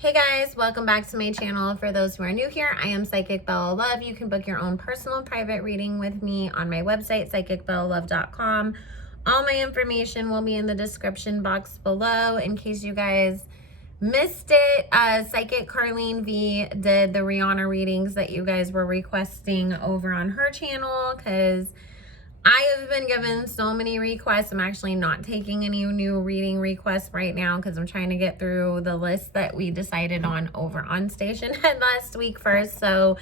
Hey guys, welcome back to my channel. For those who are new here, I am Psychic Bella Love. You can book your own personal private reading with me on my website, psychicbellalove.com. All my information will be in the description box below in case you guys missed it. Psychic Carlene V did the Rihanna readings that you guys were requesting over on her channel because I have been given so many requests. I'm actually not taking any new reading requests right now because I'm trying to get through the list that we decided on over on Station Head last week first. So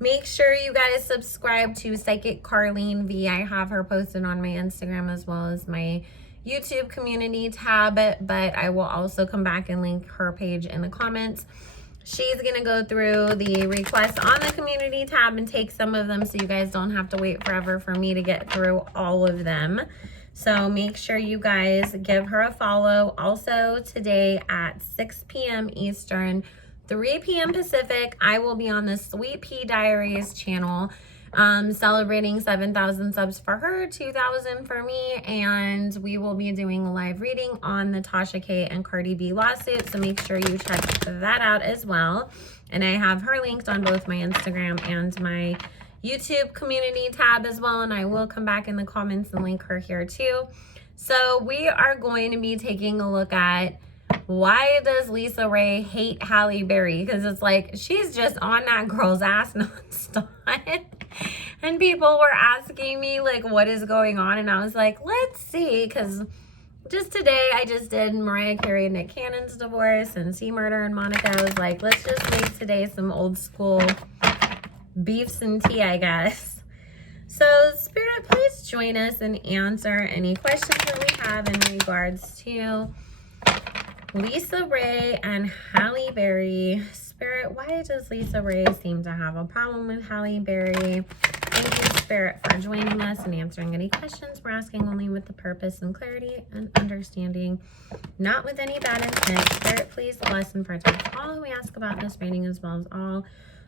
make sure you guys subscribe to Psychic Carlene V. I have her posted on my Instagram as well as my YouTube community tab, but I will also come back and link her page in the comments. She's going to go through the requests on the community tab and take some of them so you guys don't have to wait forever for me to get through all of them. So make sure you guys give her a follow. Also today at 6 p.m. Eastern, 3 p.m. Pacific, I will be on the Sweet Pea Diaries channel celebrating 7,000 subs for her, 2,000 for me, and we will be doing a live reading on the Tasha K and Cardi B lawsuit, so make sure you check that out as well. And I have her linked on both my Instagram and my YouTube community tab as well, and I will come back in the comments and link her here too. So we are going to be taking a look at why does Lisa Raye hate Halle Berry? Because it's like she's just on that girl's ass nonstop. And people were asking me like what is going on, and I was like, let's see, because just today I just did Mariah Carey and Nick Cannon's divorce and C Murder and Monica. I was like, let's just make today some old school beefs and tea, I guess. So Spirit, please join us and answer any questions that we have in regards to Lisa Raye and Halle Berry. Spirit, why does Lisa Raye seem to have a problem with Halle Berry? Thank you, Spirit, for joining us and answering any questions. We're asking only with the purpose and clarity and understanding, not with any bad intent. Spirit, please bless and protect all who we ask about this reading, as well as all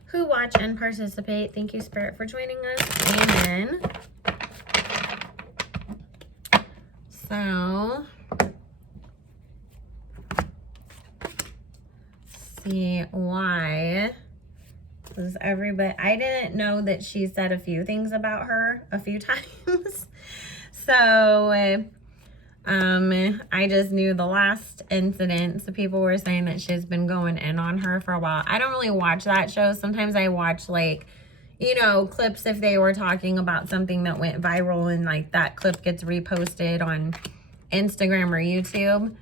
who watch and participate. Thank you, Spirit, for joining us. Amen. So see why does everybody, I didn't know that she said a few things about her a few times. So I just knew the last incident, so people were saying that she's been going in on her for a while. I don't really watch that show. Sometimes I watch, like, you know, clips if they were talking about something that went viral and like that clip gets reposted on Instagram or YouTube,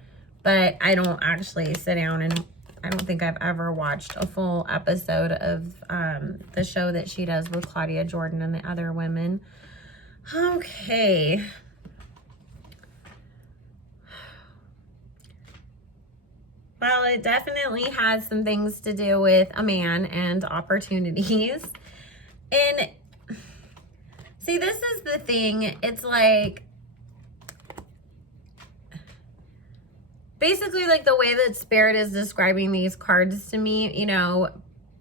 but I don't actually sit down, and I don't think I've ever watched a full episode of the show that she does with Claudia Jordan and the other women. Okay. Well, it definitely has some things to do with a man and opportunities. And see, this is the thing. It's like, basically, like the way that Spirit is describing these cards to me, you know,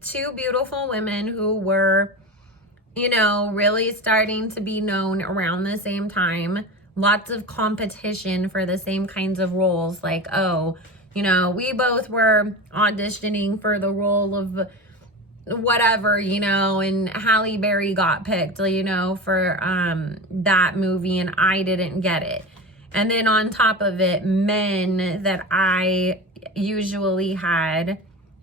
two beautiful women who were, you know, really starting to be known around the same time. Lots of competition for the same kinds of roles. Like, oh, you know, we both were auditioning for the role of whatever, you know, and Halle Berry got picked, you know, for that movie, and I didn't get it. And then on top of it, men that I usually had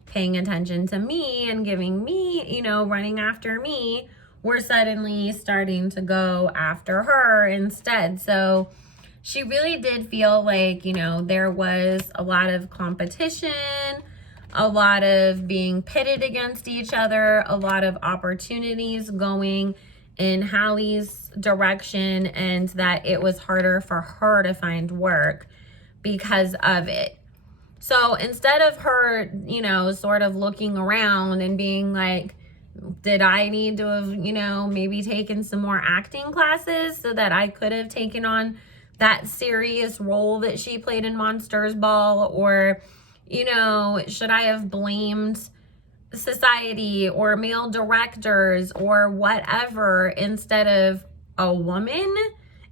paying attention to me and giving me, you know, running after me, were suddenly starting to go after her instead. So she really did feel like, you know, there was a lot of competition, a lot of being pitted against each other, a lot of opportunities going in Halle's direction, and that it was harder for her to find work because of it. So instead of her, you know, sort of looking around and being like, did I need to have, you know, maybe taken some more acting classes so that I could have taken on that serious role that she played in Monsters Ball? Or, you know, should I have blamed society or male directors or whatever instead of a woman?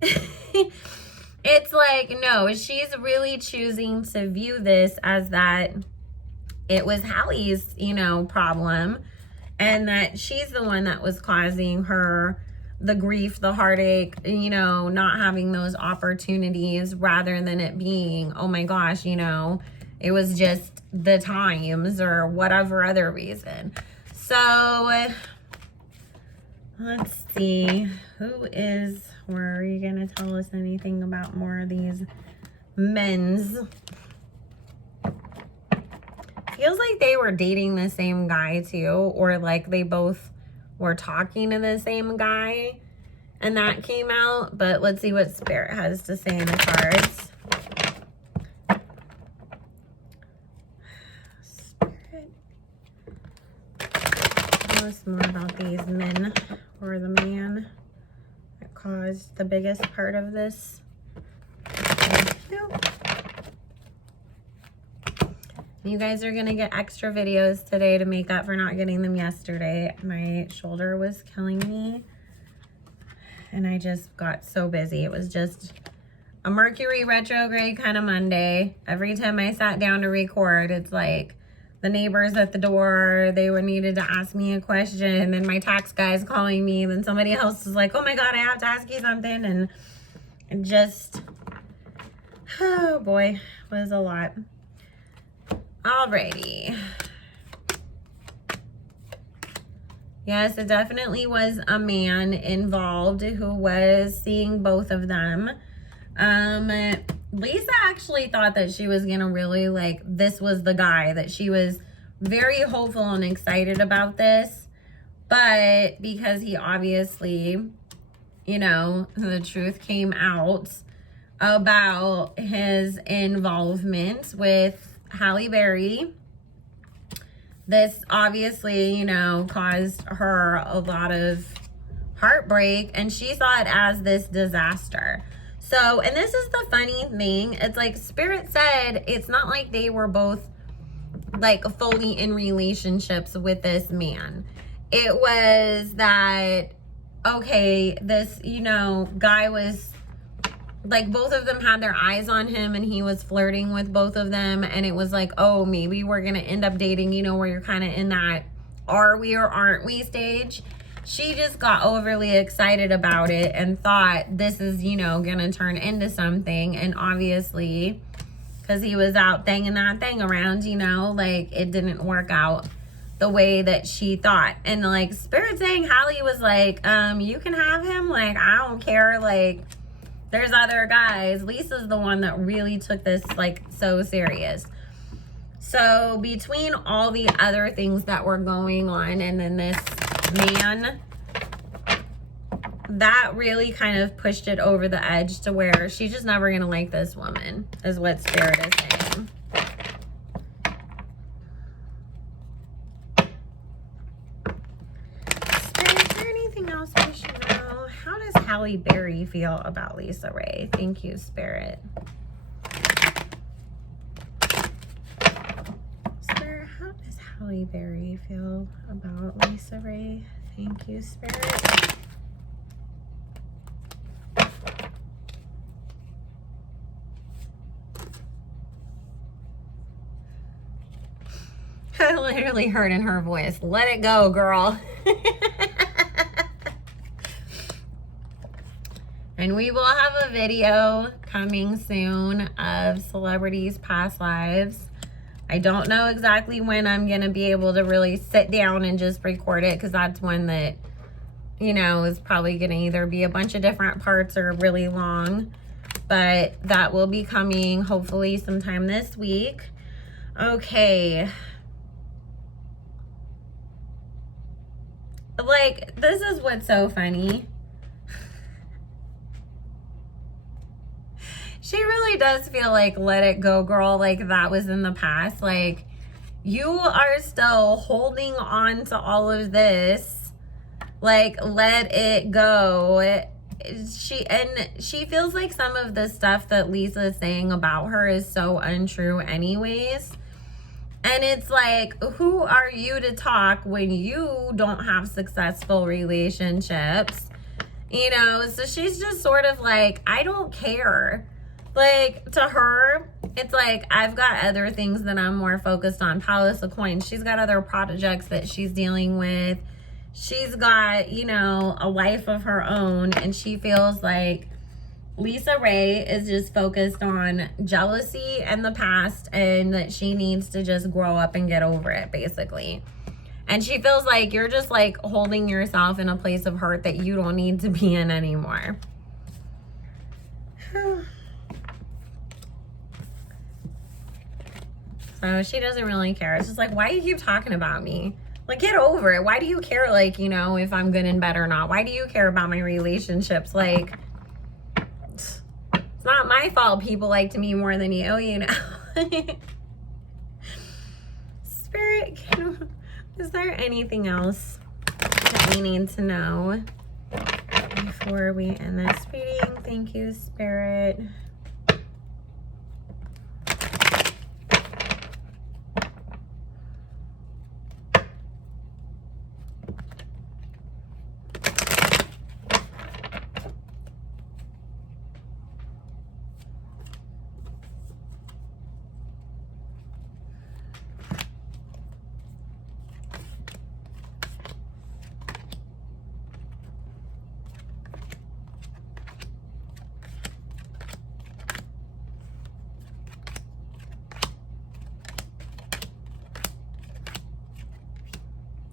It's like, no, she's really choosing to view this as that it was Halle's, you know, problem, and that she's the one that was causing her the grief, the heartache, you know, not having those opportunities, rather than it being, oh my gosh, you know, it was just the times or whatever other reason. So let's see, are you gonna tell us anything about more of these men's? Feels like they were dating the same guy too, or like they both were talking to the same guy and that came out. But let's see what Spirit has to say in the cards. Spirit, tell us more about these men, or the man that caused the biggest part of this. Thank you. You guys are gonna get extra videos today to make up for not getting them yesterday. My shoulder was killing me and I just got so busy. It was just a Mercury retrograde kind of Monday. Every time I sat down to record, it's like the neighbors at the door, they were needed to ask me a question, then my tax guy's calling me, then somebody else is like, oh my God, I have to ask you something. And just, oh boy, it was a lot. Alrighty. Yes, it definitely was a man involved who was seeing both of them. Lisa actually thought that she was gonna really, like, this was the guy, that she was very hopeful and excited about this. But because he obviously, you know, the truth came out about his involvement with Halle Berry, this obviously, you know, caused her a lot of heartbreak, and she saw it as this disaster. So, and this is the funny thing, it's like Spirit said, it's not like they were both like fully in relationships with this man. It was that, okay, this, you know, guy was like, both of them had their eyes on him and he was flirting with both of them. And it was like, oh, maybe we're going to end up dating, you know, where you're kind of in that are we or aren't we stage. She just got overly excited about it and thought this is, you know, going to turn into something. And obviously, because he was out banging that thing around, you know, like it didn't work out the way that she thought. And like Spirit saying Halle was like, you can have him. Like, I don't care. Like, there's other guys. Lisa's the one that really took this like so serious. So between all the other things that were going on and then this man, that really kind of pushed it over the edge to where she's just never going to like this woman, is what Spirit is saying. Spirit, is there anything else we should know? How does Halle Berry feel about Lisa Raye? Thank you, Spirit. Spirit, how does Halle Berry feel about Lisa Raye? Thank you, Spirit. I literally heard in her voice, let it go, girl. And we will have a video coming soon of celebrities' past lives. I don't know exactly when I'm going to be able to really sit down and just record it, because that's one that, you know, is probably going to either be a bunch of different parts or really long. But that will be coming hopefully sometime this week. Okay. Like, this is what's so funny. She really does feel like, let it go, girl. Like, that was in the past. Like, you are still holding on to all of this. Like, let it go. She feels like some of the stuff that Lisa is saying about her is so untrue anyways. And it's like, who are you to talk when you don't have successful relationships? You know, so she's just sort of like, I don't care. Like, to her, it's like, I've got other things that I'm more focused on. Palace of Coins. She's got other projects that she's dealing with. She's got, you know, a life of her own. And she feels like Lisa Raye is just focused on jealousy and the past, and that she needs to just grow up and get over it, basically. And she feels like you're just like holding yourself in a place of hurt that you don't need to be in anymore. So she doesn't really care. It's just like, why do you keep talking about me? Like, get over it. Why do you care, like, you know, if I'm good and bad or not? Why do you care about my relationships? Like, it's not my fault people like me more than you, you know? Spirit, is there anything else that we need to know before we end this reading? Thank you, Spirit.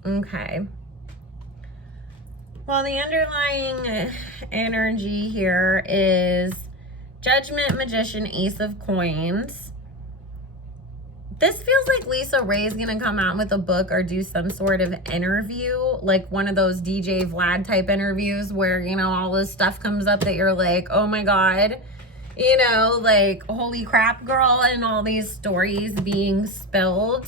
Okay. Well, the underlying energy here is Judgment, Magician, Ace of Coins. This feels like Lisa Raye is going to come out with a book or do some sort of interview, like one of those DJ Vlad type interviews where, you know, all this stuff comes up that you're like, oh my God, you know, like, holy crap, girl, and all these stories being spilled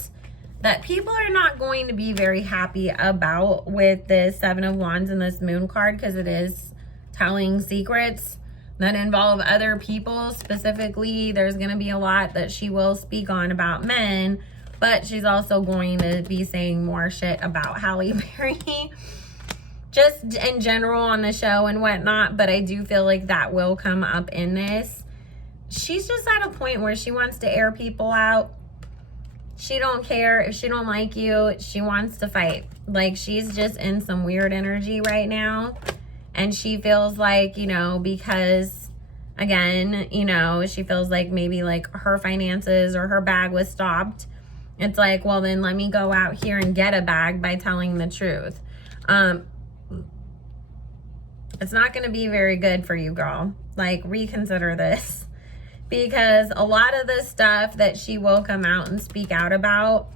that people are not going to be very happy about with this Seven of Wands and this Moon card, because it is telling secrets that involve other people. Specifically, there's going to be a lot that she will speak on about men, but she's also going to be saying more shit about Halle Berry just in general on the show and whatnot. But I do feel like that will come up in this. She's just at a point where she wants to air people out. She don't care if she don't like you. She wants to fight. Like, she's just in some weird energy right now. And she feels like, you know, because, again, you know, she feels like maybe like her finances or her bag was stopped. It's like, well, then let me go out here and get a bag by telling the truth. It's not going to be very good for you, girl. Like, reconsider this. Because a lot of the stuff that she will come out and speak out about,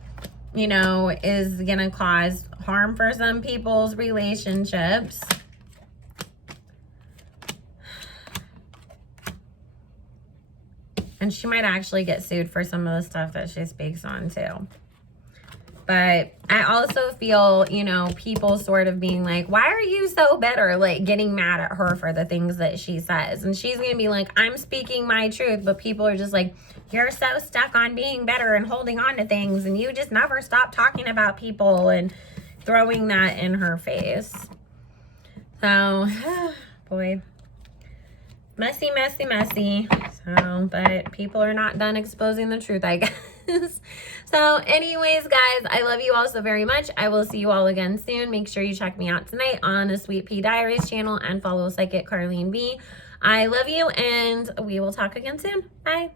you know, is going to cause harm for some people's relationships. And she might actually get sued for some of the stuff that she speaks on too. But I also feel, you know, people sort of being like, why are you so bitter? Like, getting mad at her for the things that she says. And she's going to be like, I'm speaking my truth. But people are just like, you're so stuck on being better and holding on to things. And you just never stop talking about people and throwing that in her face. So, boy. Messy, messy, messy. So, but people are not done exposing the truth, I guess. So, anyways, guys, I love you all so very much. I will see you all again soon. Make sure you check me out tonight on the Sweet Pea Diaries channel and follow Psychic Carlene B. I love you, and we will talk again soon. Bye.